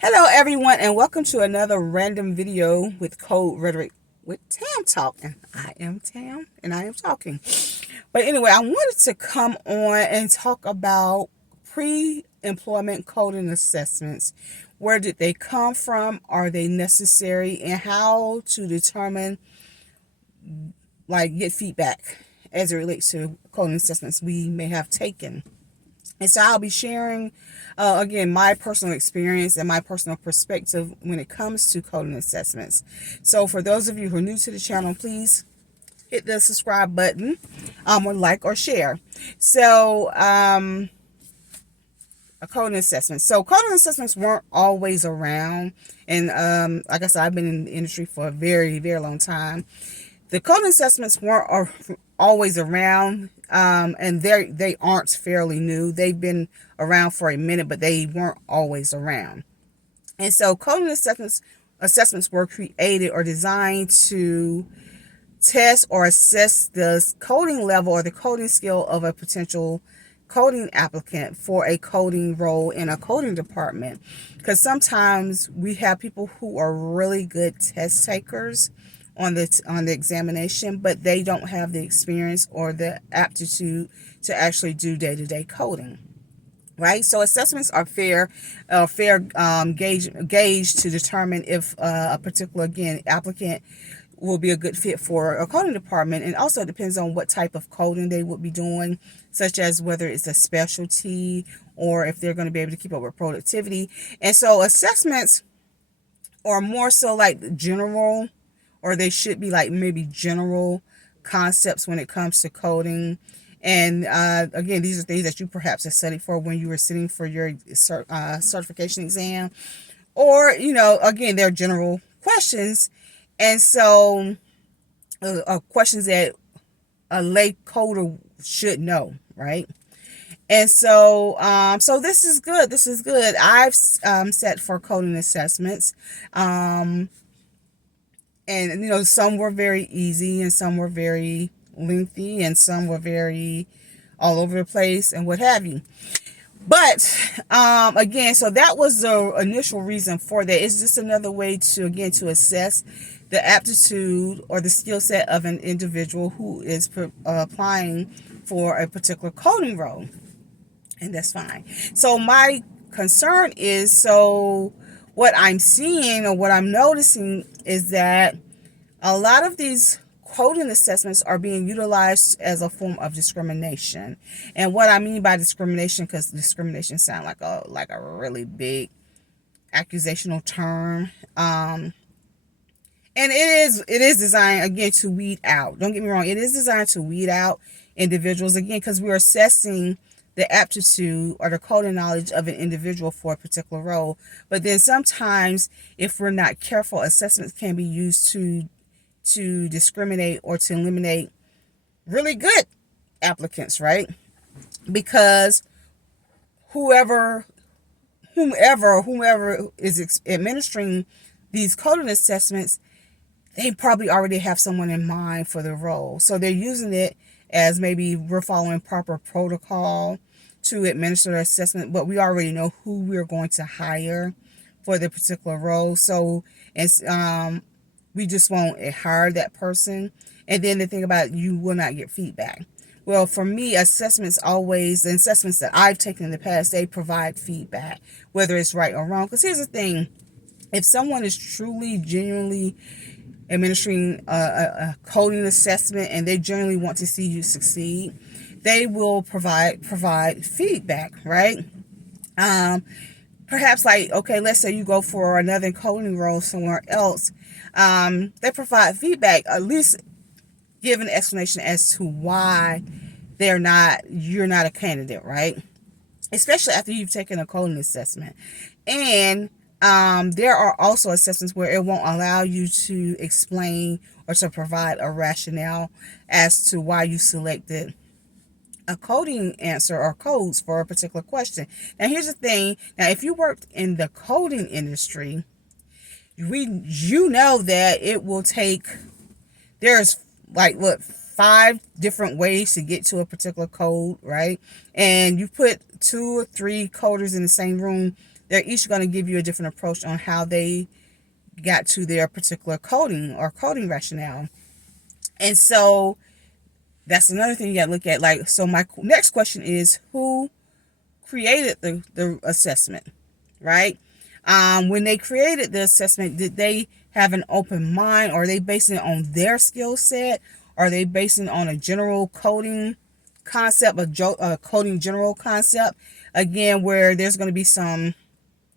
Hello, everyone, and welcome to another random video with Code Rhetoric with Tam Talk. And I am Tam, and I am talking. But anyway, I wanted to come on and talk about pre-employment coding assessments. Where did they come from? Are they necessary? And how to determine, get feedback as it relates to coding assessments we may have taken. And so I'll be sharing, again, my personal experience and my personal perspective when it comes to coding assessments. So for those of you who are new to the channel, please hit the subscribe button, or like or share. So, a coding assessment. So coding assessments weren't always around. And like I said, I've been in the industry for a very, very long time. The coding assessments weren't always around, and they aren't fairly new. They've been around for a minute, but they weren't always around. And so coding assessments were created or designed to test or assess the coding level or the coding skill of a potential coding applicant for a coding role in a coding department. Because sometimes we have people who are really good test takers on the examination, but they don't have the experience or the aptitude to actually do day-to-day coding. Right, so assessments are fair gauge to determine if a particular applicant will be a good fit for a coding department, and also it depends on what type of coding they would be doing, such as whether it's a specialty or if they're going to be able to keep up with productivity. And so assessments are more so like general, or they should be like maybe general concepts when it comes to coding. And again, these are things that you perhaps have studied for when you were sitting for your certification exam, or again, they're general questions. And so questions that a lay coder should know, right? And so so this is good. I've sat for coding assessments, and some were very easy, and some were very lengthy, and some were very all over the place and what have you. But again, so that was the initial reason for that. It's just another way to assess the aptitude or the skill set of an individual who is applying for a particular coding role. And that's fine. So my concern is, so what I'm seeing or what I'm noticing is that a lot of these coding assessments are being utilized as a form of discrimination. And what I mean by discrimination, because discrimination sounds like a really big accusational term. And it is designed, again, to weed out. Don't get me wrong. It is designed to weed out individuals, again, because we're assessing the aptitude or the coding knowledge of an individual for a particular role. But then sometimes, if we're not careful, assessments can be used to discriminate or to eliminate really good applicants, right? Because whomever is administering these coding assessments, they probably already have someone in mind for the role. So they're using it as maybe we're following proper protocol to administer the assessment, but we already know who we're going to hire for the particular role. So it's we just won't hire that person. And then the thing about it, you will not get feedback. Well, for me, the assessments that I've taken in the past, they provide feedback, whether it's right or wrong. Because here's the thing, if someone is truly, genuinely administering a coding assessment and they generally want to see you succeed, they will provide feedback, right? Perhaps okay, let's say you go for another coding role somewhere else. They provide feedback, at least give an explanation as to why you're not a candidate, right? Especially after you've taken a coding assessment. And there are also assessments where it won't allow you to explain or to provide a rationale as to why you selected a coding answer or codes for a particular question. Now, here's the thing. Now, if you worked in the coding industry, you know that it will take, there's 5 different ways to get to a particular code, right? And you put 2 or 3 coders in the same room, they're each going to give you a different approach on how they got to their particular coding or coding rationale. And so that's another thing you got to look at. Like, so my next question is, who created the assessment, right? When they created the assessment, did they have an open mind, or are they basing it on their skill set? Are they basing it on a general coding concept, a coding general concept? Again, where there's going to be some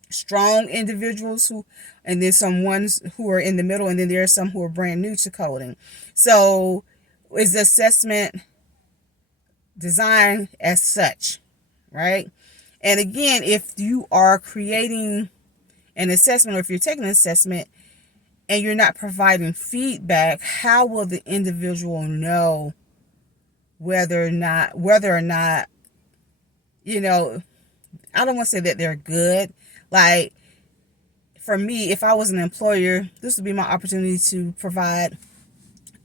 strong individuals who, and then some ones who are in the middle, and then there are some who are brand new to coding. So is the assessment designed as such, right? And again, if you are creating an assessment, or if you're taking an assessment and you're not providing feedback, how will the individual know whether or not, I don't want to say that they're good. Like, for me, if I was an employer, this would be my opportunity to provide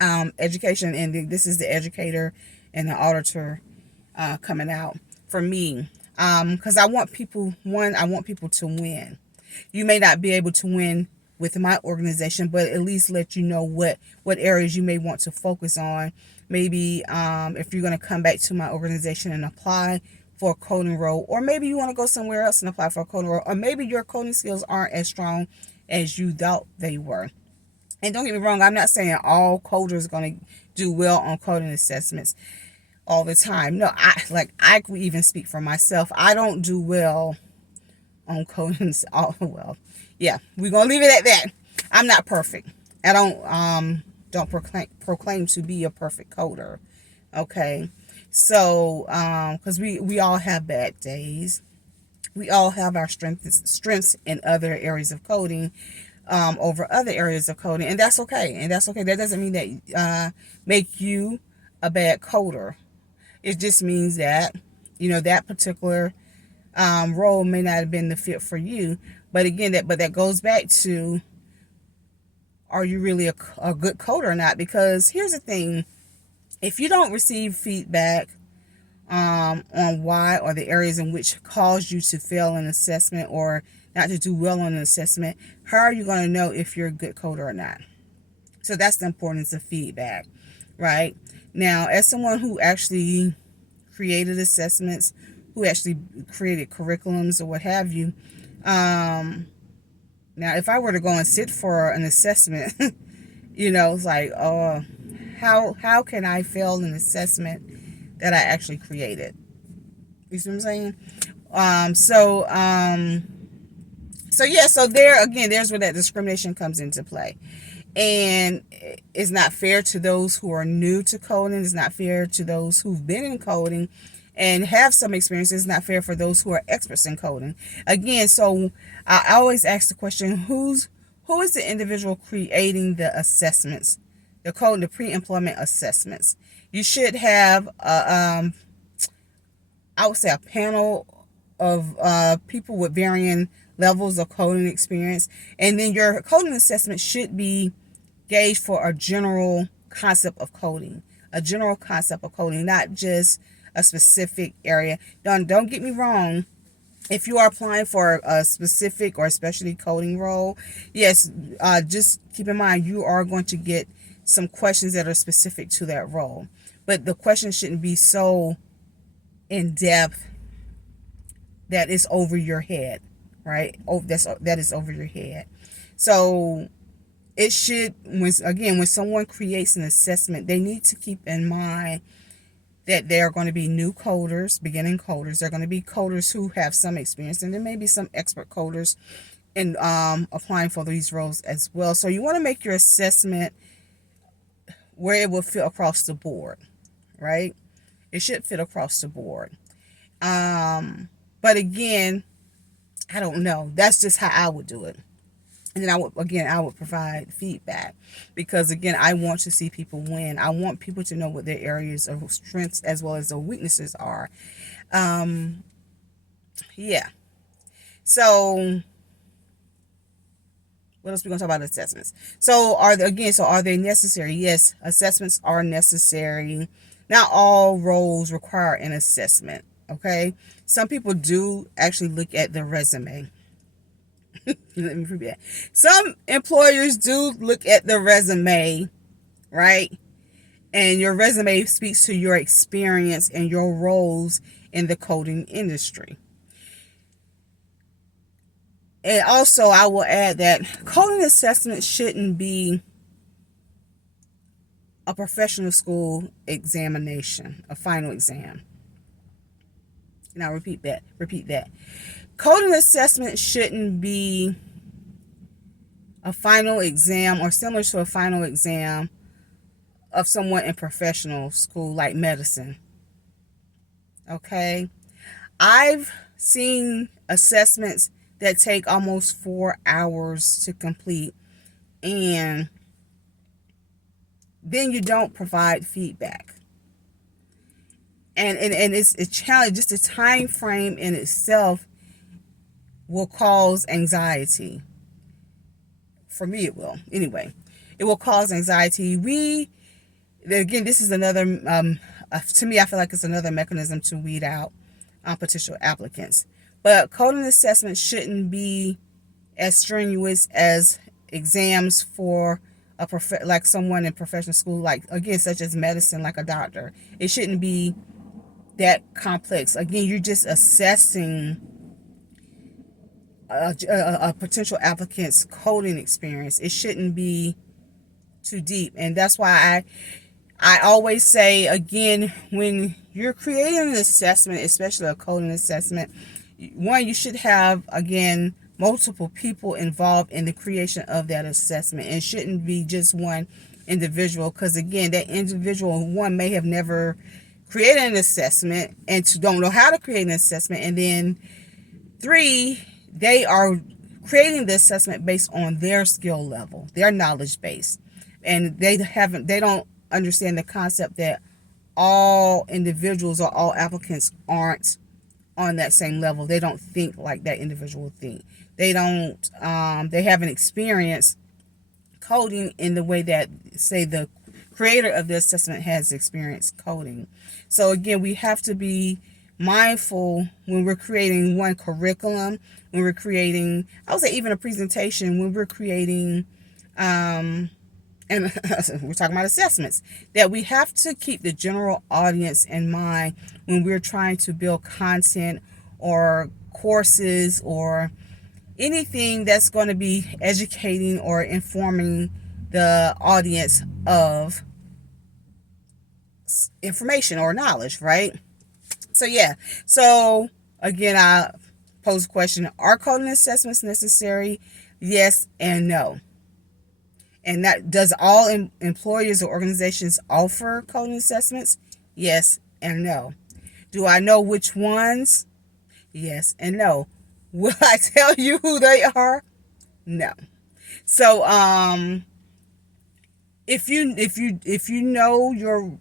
education, and this is the educator and the auditor coming out for me, because I want people to win. You may not be able to win with my organization, but at least let you know what areas you may want to focus on. Maybe if you're going to come back to my organization and apply for a coding role, or maybe you want to go somewhere else and apply for a coding role, or maybe your coding skills aren't as strong as you thought they were. And don't get me wrong, I'm not saying all coders are going to do well on coding assessments all the time. No, I could even speak for myself. I don't do well on coding. Well, yeah, we're gonna leave it at that. I'm not perfect. I don't proclaim to be a perfect coder. Okay, so because we all have bad days. We all have our strengths in other areas of coding over other areas of coding, and that's okay. That doesn't mean that make you a bad coder. It just means that that particular role may not have been the fit for you. But again, that goes back to, are you really a good coder or not? Because here's the thing: if you don't receive feedback on why, or the areas in which caused you to fail an assessment or not to do well on an assessment, how are you going to know if you're a good coder or not? So that's the importance of feedback, right? Now, as someone who actually created assessments, who actually created curriculums or what have you, now if I were to go and sit for an assessment, it's like, how can I fail an assessment that I actually created? You see what I'm saying? So there again, there's where that discrimination comes into play. And it's not fair to those who are new to coding. It's not fair to those who've been in coding and have some experience. It's not fair for those who are experts in coding. Again, so I always ask the question, who is the individual creating the assessments, the code, the pre-employment assessments? You should have I would say a panel of people with varying levels of coding experience, and then your coding assessment should be gauged for a general concept of coding, not just a specific area. Don't get me wrong. If you are applying for a specific or specialty coding role, yes, just keep in mind you are going to get some questions that are specific to that role, but the questions shouldn't be so in depth that is over your head, right? That is over your head. So it should, when someone creates an assessment, they need to keep in mind that there are going to be new coders, beginning coders. There are going to be coders who have some experience, and there may be some expert coders in applying for these roles as well. So you want to make your assessment where it will fit across the board, right? It should fit across the board. But again, I don't know. That's just how I would do it. And then I would provide feedback, because again, I want to see people win. I want people to know what their areas of strengths as well as their weaknesses are. Yeah. So what else are we going to talk about? Assessments. So are they necessary? Yes, assessments are necessary. Not all roles require an assessment. Okay. Some people do actually look at the resume. Let me repeat that. Some employers do look at the resume, right? And your resume speaks to your experience and your roles in the coding industry. And also, I will add that coding assessment shouldn't be a professional school examination, a final exam. Now repeat that. Coding assessment shouldn't be a final exam or similar to a final exam of someone in professional school like medicine. Okay? I've seen assessments that take almost 4 hours to complete, and then you don't provide feedback. And it's a challenge. Just the time frame in itself will cause anxiety. For me, it will. Anyway, it will cause anxiety. Again, this is another, to me, I feel like it's another mechanism to weed out potential applicants. But coding assessment shouldn't be as strenuous as exams for like someone in professional school, like, again, such as medicine, like a doctor. It shouldn't be that complex. Again, you're just assessing a potential applicant's coding experience. It shouldn't be too deep. And that's why I always say, again, when you're creating an assessment, especially a coding assessment, one, you should have, again, multiple people involved in the creation of that assessment. It shouldn't be just one individual, because, again, that individual, one, may have never created an assessment and don't know how to create an assessment. And then 3, they are creating the assessment based on their skill level, their knowledge base. And they don't understand the concept that all individuals or all applicants aren't on that same level. They don't think like that individual think. They haven't experienced coding in the way that, say, the creator of the assessment has experienced coding. So again, we have to be mindful when we're creating one curriculum, when we're creating, I would say even a presentation, when we're creating, and we're talking about assessments, that we have to keep the general audience in mind when we're trying to build content or courses or anything that's going to be educating or informing the audience of information or knowledge, right? So yeah, so again, I pose a question: are coding assessments necessary? Yes and no. And that, does all employers or organizations offer coding assessments? Yes and no. Do I know which ones? Yes and no. Will I tell you who they are? No. So if you know your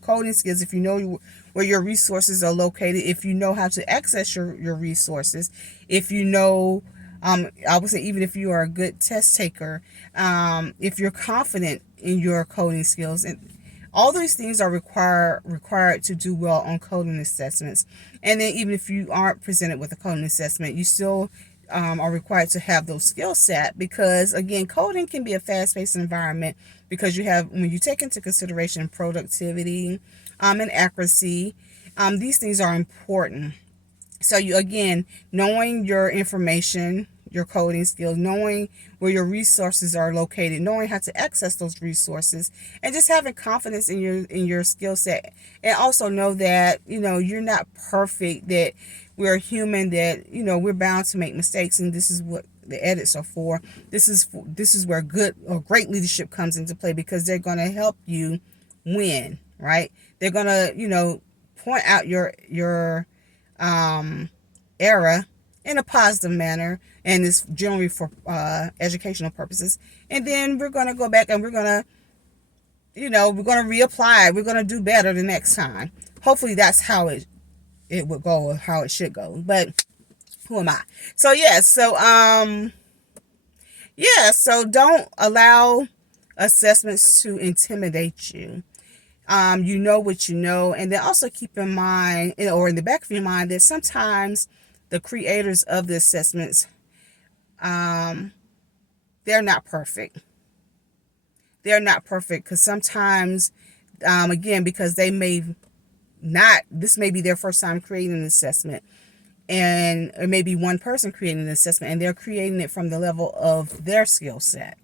coding skills, if you know where your resources are located, if you know how to access your resources, if you know, I would say, even if you are a good test taker, if you're confident in your coding skills, and all these things are required to do well on coding assessments. And then even if you aren't presented with a coding assessment, you still are required to have those skill set, because, again, coding can be a fast-paced environment, because when you take into consideration productivity and accuracy, these things are important. So again, knowing your information, your coding skills, knowing where your resources are located, knowing how to access those resources, and just having confidence in your skill set. And also know that, you're not perfect, that we're human, that, we're bound to make mistakes, and this is what the edits are for. This is where good or great leadership comes into play, because they're going to help you win, right? They're going to, point out your error in a positive manner, and it's generally for educational purposes. And then we're going to go back and we're going to reapply. We're going to do better the next time. Hopefully that's how it would go, or how it should go. But who am I? So so don't allow assessments to intimidate you. You know what you know. And then also keep in mind, or in the back of your mind, that sometimes the creators of the assessments they're not perfect. They're not perfect because sometimes, again, because they may not, this may be their first time creating an assessment, and it may be one person creating an assessment, and they're creating it from the level of their skill set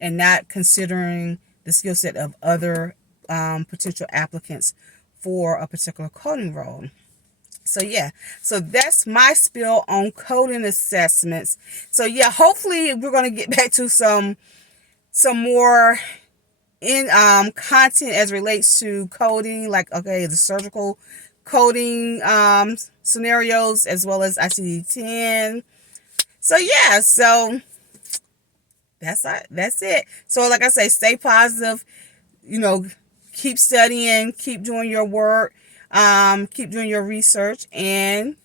and not considering the skill set of other potential applicants for a particular coding role. So yeah, so that's my spill on coding assessments. So yeah, hopefully we're going to get back to some more in content as relates to coding, like, okay, the surgical coding scenarios, as well as ICD-10. So yeah, so that's it. So like I say, stay positive, keep studying, keep doing your work, keep doing your research, and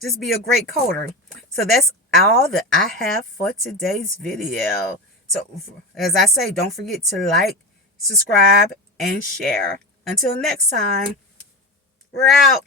just be a great coder. So that's all that I have for today's video. So as I say, don't forget to like, subscribe, and share. Until next time, we're out.